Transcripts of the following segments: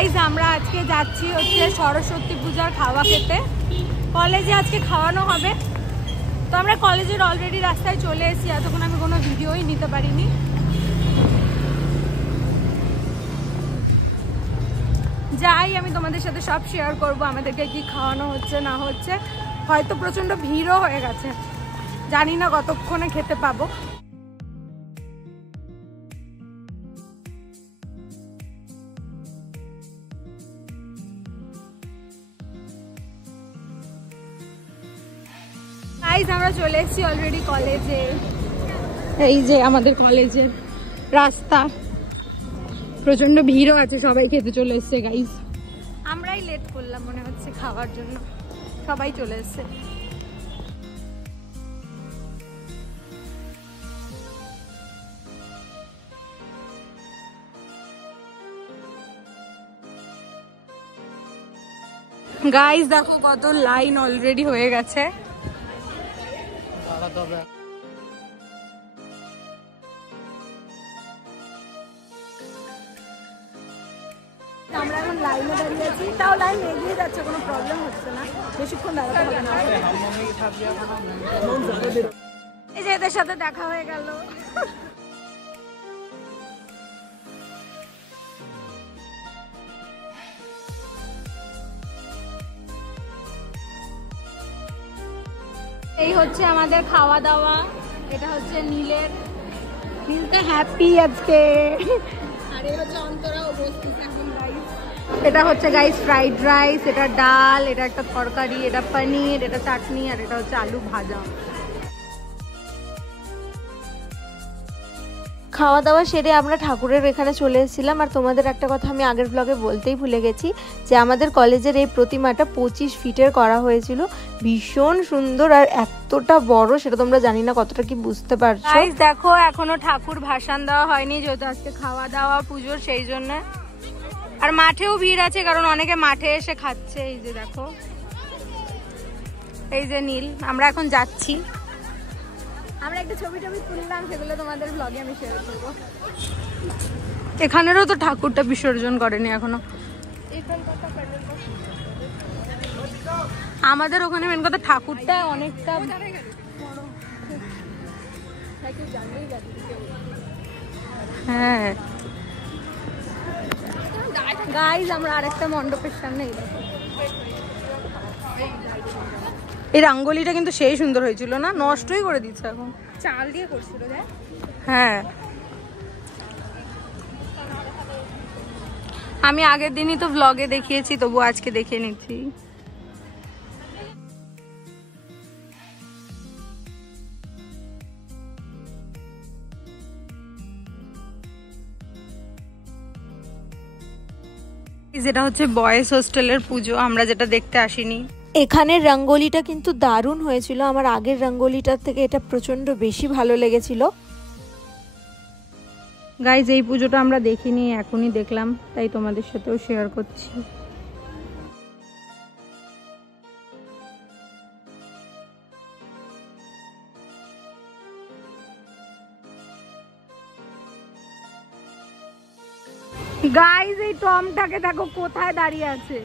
Guys আমরা আজকে যাচ্ছি হচ্ছে সরস্বতী পূজার খাওয়া খেতে। কলেজে আজকে খাওয়ানো হবে, তো আমরা কলেজের অলরেডি রাস্তায় চলে এসেছি। এতক্ষণ আমি কোনো ভিডিওই নিতে পারিনি। যাই আমি তোমাদের সাথে সব শেয়ার করব, আমাদেরকে কি খাওয়ানো হচ্ছে না হচ্ছে। হয়তো প্রচণ্ড ভিড়ও হয়ে গেছে, জানি না কতক্ষণে খেতে পাবো। গাইজ আমরা চলে এসেছি অলরেডি কলেজে। এই যে আমাদের কলেজের রাস্তা, প্রচন্ড ভিড়ও আছে, সবাই খেতে চলে এসছে। গাইজ আমরাই লেট করলাম মনে হচ্ছে খাওয়ার জন্য, সবাই চলে এসছে। গাইজ দেখো কত লাইন অলরেডি হয়ে গেছে। আমরা এখন লাইনে দাঁড়িয়ে আছি, তাও লাইন এগিয়ে যাচ্ছে, কোনো প্রবলেম হচ্ছে না, বেশিক্ষণ দাঁড়াতে হবে না। এই যে এদের সাথে দেখা হয়ে গেল। এই হচ্ছে আমাদের খাওয়া দাওয়া। এটা হচ্ছে নীলের, নীলটা হ্যাপি আজকে। আর এই হচ্ছে অন্তরা, ও বসতেছে এখন। গাইস এটা হচ্ছে গাইস ফ্রাইড রাইস, এটা ডাল, এটা একটা তরকারি, এটা পনির, এটা চাটনি, আর এটা হচ্ছে আলু ভাজা। খাওয়া দাওয়া সেরে আমরা ঠাকুরের এখানে চলে এসেছিলাম। আর তোমাদের একটা কথা আমি আগের ব্লগে বলতেই ভুলে গেছি, যে আমাদের কলেজের এই প্রতিমাটা 25 ফিটের করা হয়েছিল। ভীষণ সুন্দর আর এতটা বড়, সেটা তোমরা জানি না কতটা কি বুঝতে পারছো। গাইস দেখো এখনো ঠাকুর ভাসান দেওয়া হয়নি, যেহেতু আজকে খাওয়া দাওয়া পুজোর, সেই জন্য। আর মাঠেও ভিড় আছে, কারণ অনেকে মাঠে এসে খাচ্ছে। এই যে দেখো, এই যে নীল, আমরা এখন যাচ্ছি। আমরা একটা ছবি টবি তুললাম, সেগুলো তোমাদের ব্লগে আমি শেয়ার করবো। এখানেরও তো ঠাকুরটা বিসর্জন করেনি এখনো। আমাদের ওখানে মেন কথা ঠাকুরটা অনেকটা। হ্যাঁ গাইজ আমরা আরেকটা মণ্ডপের সামনে। এই রঙ্গোলিটা কিন্তু সেই সুন্দর হয়েছিল না, নষ্টই করে দিচ্ছে এখন। চাল দিয়ে করছিল। হ্যাঁ আমি আগের দিনই তো ব্লগে দেখিয়েছি, তবু আজকে দেখিয়ে নিচ্ছি। যেটা হচ্ছে বয়েজ হোস্টেলের পুজো, আমরা যেটা দেখতে আসিনি। এখানের রঙ্গোলিটা কিন্তু দারুণ হয়েছিল, আমার আগের রঙ্গোলিটার থেকে এটা প্রচন্ড বেশি ভালো লেগেছিল। গাইজ এই পুজোটা আমরা দেখিনি, এখনই দেখলাম, তাই তোমাদের সাথেও শেয়ার করছি। গাইজ এই টমটাকে দেখো কোথায় দাঁড়িয়ে আছে।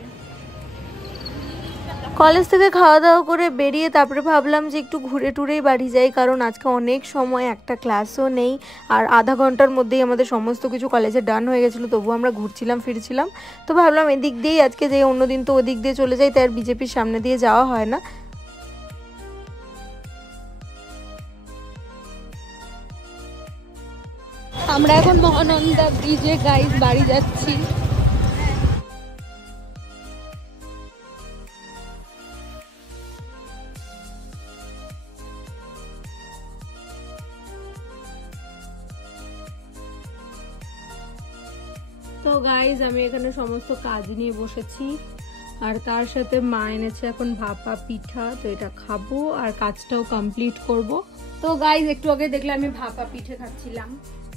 কলেজ থেকে খাওয়া দাওয়া করে বেরিয়ে তারপরে ভাবলাম যে একটু ঘুরে টুরেই বাড়ি যাই, কারণ আজকে অনেক সময়, একটা ক্লাসও নেই। আর আধা ঘন্টার মধ্যেই আমাদের সমস্ত কিছু কলেজে ডান হয়ে গেছিলো, তবু আমরা ঘুরছিলাম ফিরছিলাম। তো ভাবলাম এদিক দিয়েই আজকে যাই, অন্যদিন তো ওদিক দিয়ে চলে যাই, তাই আর বিজেপির সামনে দিয়ে যাওয়া হয় না। আমরা এখন মহানন্দা ব্রিজে গাইজ বাড়ি যাচ্ছি। তো গাইজ আমি এখানে সমস্ত কাজ নিয়ে বসেছি, আর তার সাথে মা এনেছে এখন ভাপা পিঠা, তো এটা খাবো আর কাজটাও কমপ্লিট করব। তো গাইজ একটু আগে দেখলে আমি ভাপা পিঠে খাচ্ছিলাম,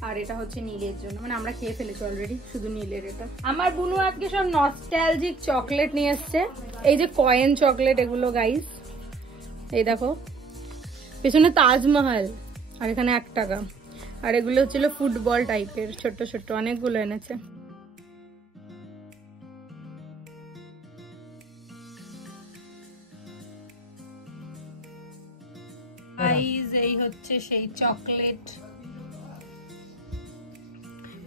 আর এটা হচ্ছে নীলের জন্য, মানে আমরা খেয়ে ফেলেছি অলরেডি, শুধু নীলের। এটা আমার বুনু আজকে সব নস্টালজিক চকলেট নিয়ে এসছে, এই যে কয়েন চকলেট এগুলো গাইজ। এই দেখো পেছনে তাজমহল, আর এখানে 1 টাকা। আর এগুলো হচ্ছিল ফুটবল টাইপের ছোট্ট ছোট্ট, অনেকগুলো এনেছে। গাইস এই হচ্ছে সেই চকলেট,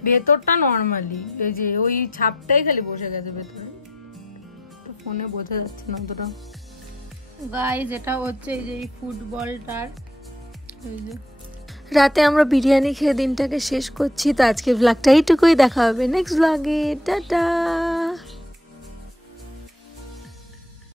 ভেতরটা নরমালি এই যে ওই ছাপটাই খালি বসে গেছে ভেতরে, তো ফোনে বোঝা যাচ্ছে না অতটা। গাইস এটা হচ্ছে এই যে ফুটবলটার এই যে। রাতে আমরা বিরিয়ানি খেয়ে দিনটাকে শেষ করছি। তো আজকে ব্লগটা এইটুকুই, দেখা হবে নেক্সট ব্লগে, টাটা।